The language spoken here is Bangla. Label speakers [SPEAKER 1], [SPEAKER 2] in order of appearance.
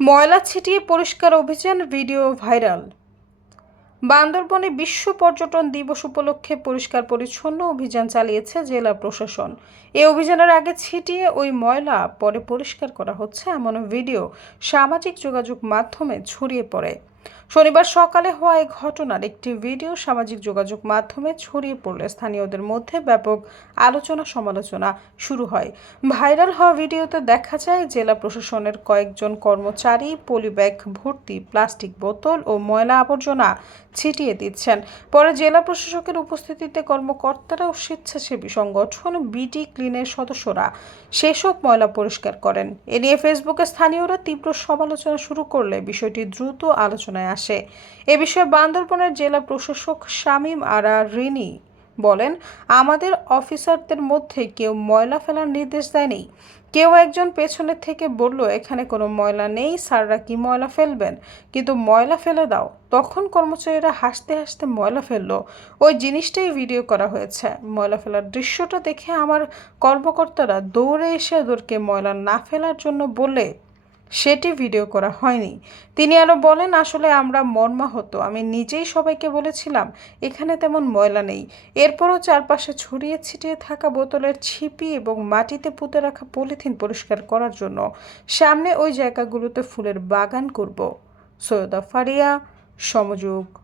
[SPEAKER 1] ময়লা ছিটিয়ে পরিষ্কার অভিযান, ভিডিও ভাইরাল। বান্দরবনে বিশ্ব পর্যটন দিবস উপলক্ষে পরিষ্কার পরিচ্ছন্ন অভিযান চালিয়েছে জেলা প্রশাসন। এই অভিযানের আগে ছিটিয়ে ওই ময়লা পরে পরিষ্কার করা হচ্ছে, এমন ভিডিও সামাজিক যোগাযোগ মাধ্যমে ছড়িয়ে পড়ে। শনিবার সকালে হওয়া এই ঘটনার একটি ভিডিও সামাজিক যোগাযোগ মাধ্যমে ছড়িয়ে পড়লে স্থানীয়দের মধ্যে ব্যাপক আলোচনা সমালোচনা শুরু হয়। ভাইরাল হওয়া ভিডিওতে দেখা যায়, জেলা প্রশাসনের কয়েকজন কর্মচারী পলিব্যাগ ভর্তি, প্লাস্টিক বোতল ও ময়লা আবর্জনা ছিটিয়ে দিচ্ছেন। পরে জেলা প্রশাসকের উপস্থিতিতে কর্মকর্তারা ও স্বেচ্ছাসেবী সংগঠন বিটি ক্লিনের সদস্যরা সেসব ময়লা পরিষ্কার করেন। এ নিয়ে ফেসবুকে স্থানীয়রা তীব্র সমালোচনা শুরু করলে বিষয়টি দ্রুত আলোচনায় আসে। এ বিষয়ে বান্দরবনের জেলা প্রশাসক শামীম আরা রিনি বলেন, আমাদের অফিসারদের মধ্যে কেউ ময়লা ফেলার নির্দেশ দেয়নি। কেউ একজন পেছনের থেকে বলল, এখানে কোনো ময়লা নেই, স্যাররা কি ময়লা ফেলবেন? কিন্তু ময়লা ফেলে দাও তখন কর্মচারীরা হাসতে হাসতে ময়লা ফেলল। ওই জিনিসটাই ভিডিও করা হয়েছে। ময়লা ফেলার দৃশ্যটা দেখে আমার কর্মকর্তারা দৌড়ে এসে ওদেরকে ময়লা না ফেলার জন্য বলে সেটি ভিডিও করা হয়নি। তিনি আরও বলেন, আসলে আমরা মর্মাহত। আমি নিজেই সবাইকে বলেছিলাম, এখানে তেমন ময়লা নেই। এরপরও চারপাশে ছড়িয়ে ছিটিয়ে থাকা বোতলের ছিপি এবং মাটিতে পুঁতে রাখা পলিথিন পরিষ্কার করার জন্য সামনে ওই জায়গাগুলোতে ফুলের বাগান করব। সৈয়দা ফারিয়া, সমযোগ।